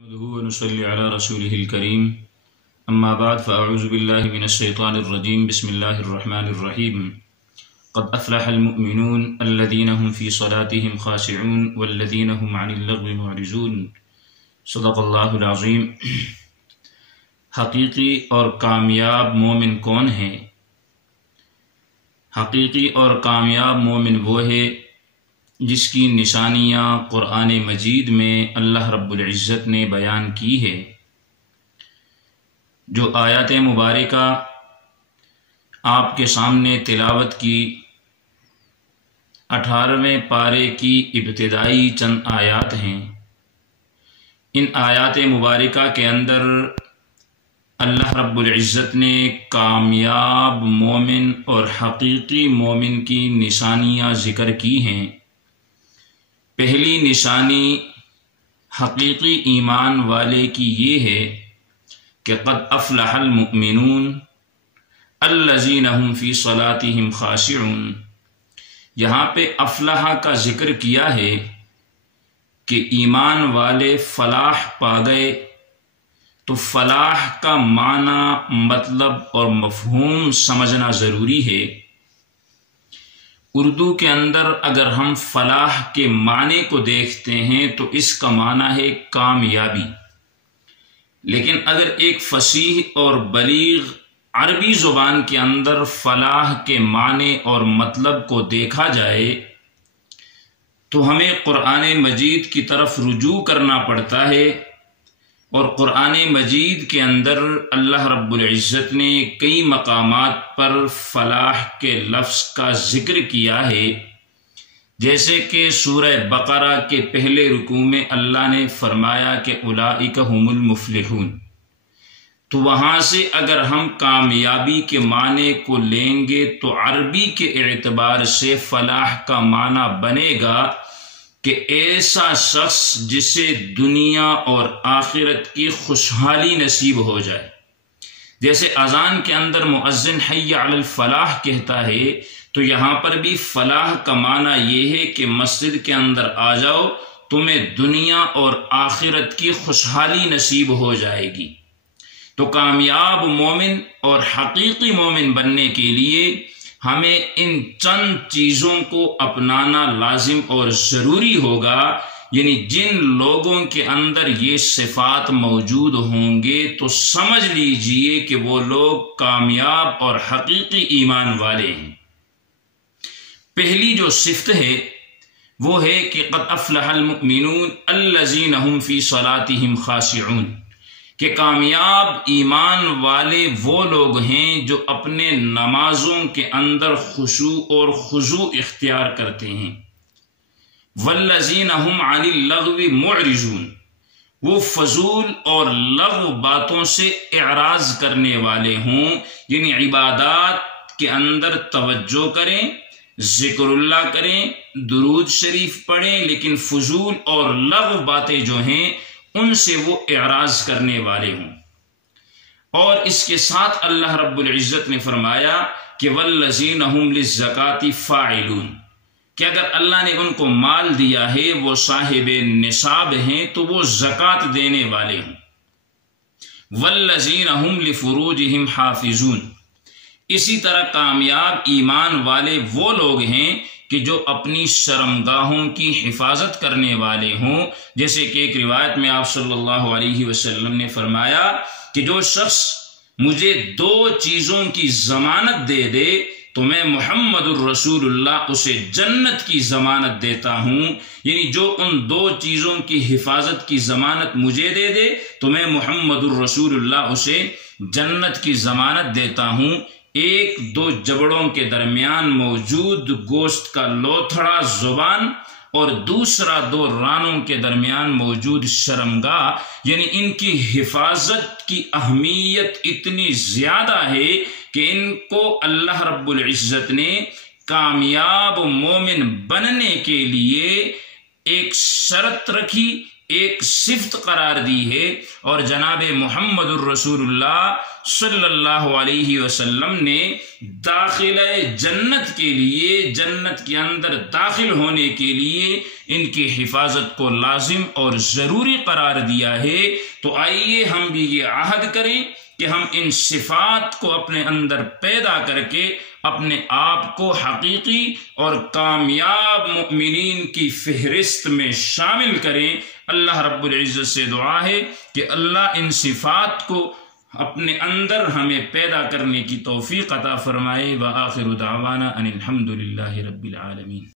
نحمده ونصلي على رسوله الكريم أما بعد فأعوذ بالله من الشيطان الرجيم بسم الله الرحمن الرحيم قد أفلح المؤمنون الذين هم في صلاتهم خاشعون والذين هم عن اللغو معرضون صدق اللہ العظیم۔ حقیقی اور کامیاب مومن کون ہیں؟ حقیقی اور کامیاب مومن وہ ہے جس کی نشانیاں قرآن مجید میں اللہ رب العزت نے بیان کی ہے۔ جو آیات مبارکہ آپ کے سامنے تلاوت کی 18ویں پارے کی ابتدائی چند آیات ہیں، ان آیات مبارکہ کے اندر اللہ رب العزت نے کامیاب مومن اور حقیقی مومن کی نشانیاں ذکر کی ہیں۔ پہلی نشانی حقیقی ایمان والے کی یہ ہے کہ قد افلح المؤمنون الذین هم فی صلاتهم خاشعون۔ یہاں پہ افلح کا ذکر کیا ہے کہ ایمان والے فلاح پا گئے، تو فلاح کا معنی، مطلب اور مفہوم سمجھنا ضروری ہے۔ اردو کے اندر اگر ہم فلاح کے معنی کو دیکھتے ہیں تو اس کا معنی ہے کامیابی، لیکن اگر ایک فصیح اور بلیغ عربی زبان کے اندر فلاح کے معنی اور مطلب کو دیکھا جائے تو ہمیں قرآن مجید کی طرف رجوع کرنا پڑتا ہے، اور قرآن مجید کے اندر اللہ رب العزت نے کئی مقامات پر فلاح کے لفظ کا ذکر کیا ہے، جیسے کہ سورہ بقرہ کے پہلے رکوع میں اللہ نے فرمایا کہ اولئک هم المفلحون۔ تو وہاں سے اگر ہم کامیابی کے معنی کو لیں گے تو عربی کے اعتبار سے فلاح کا معنی بنے گا کہ ایسا شخص جسے دنیا اور آخرت کی خوشحالی نصیب ہو جائے۔ جیسے اذان کے اندر مؤذن حی علی الفلاح کہتا ہے، تو یہاں پر بھی فلاح کا معنی یہ ہے کہ مسجد کے اندر آ جاؤ، تمہیں دنیا اور آخرت کی خوشحالی نصیب ہو جائے گی۔ تو کامیاب مومن اور حقیقی مومن بننے کے لیے ہمیں ان چند چیزوں کو اپنانا لازم اور ضروری ہوگا، یعنی جن لوگوں کے اندر یہ صفات موجود ہوں گے تو سمجھ لیجئے کہ وہ لوگ کامیاب اور حقیقی ایمان والے ہیں۔ پہلی جو صفت ہے وہ ہے کہ قد افلح المؤمنون الذین هم فی صلاتهم خاشعون، کہ کامیاب ایمان والے وہ لوگ ہیں جو اپنے نمازوں کے اندر خشوع اور خضوع اختیار کرتے ہیں۔ والذین هم عن اللغو معرضون، وہ فضول اور لغو باتوں سے اعراض کرنے والے ہوں، یعنی عبادات کے اندر توجہ کریں، ذکر اللہ کریں، درود شریف پڑھیں، لیکن فضول اور لغو باتیں جو ہیں ان سے وہ اعراض کرنے والے ہوں۔ اور اس کے ساتھ اللہ رب العزت نے فرمایا کہ والذین هم للزکاة فاعلون، کہ اگر اللہ نے ان کو مال دیا ہے، وہ صاحب نصاب ہیں، تو وہ زکوٰۃ دینے والے ہوں۔ والذین هم لفروجهم حافظون، اسی طرح کامیاب ایمان والے وہ لوگ ہیں کہ جو اپنی شرمگاہوں کی حفاظت کرنے والے ہوں، جیسے کہ ایک روایت میں آپ صلی اللہ علیہ وسلم نے فرمایا کہ جو شخص مجھے 2 چیزوں کی ضمانت دے دے تو میں محمد الرسول اللہ اسے جنت کی ضمانت دیتا ہوں، یعنی جو ان 2 چیزوں کی حفاظت کی ضمانت مجھے دے دے تو میں محمد الرسول اللہ اسے جنت کی ضمانت دیتا ہوں۔ 1-2 جبڑوں کے درمیان موجود گوشت کا لوتھڑا زبان، اور دوسرا 2 رانوں کے درمیان موجود شرمگاہ، یعنی ان کی حفاظت کی اہمیت اتنی زیادہ ہے کہ ان کو اللہ رب العزت نے کامیاب مومن بننے کے لیے ایک شرط رکھی، ایک صفت قرار دی ہے، اور جناب محمد الرسول اللہ صلی اللہ علیہ وسلم نے داخلہ جنت کے لیے، جنت کے اندر داخل ہونے کے لیے ان کی حفاظت کو لازم اور ضروری قرار دیا ہے۔ تو آئیے ہم بھی یہ عہد کریں کہ ہم ان صفات کو اپنے اندر پیدا کر کے اپنے آپ کو حقیقی اور کامیاب مؤمنین کی فہرست میں شامل کریں۔ اللہ رب العزت سے دعا ہے کہ اللہ ان صفات کو اپنے اندر ہمیں پیدا کرنے کی توفیق عطا فرمائے۔ وآخر دعوانا ان الحمد للہ رب العالمین۔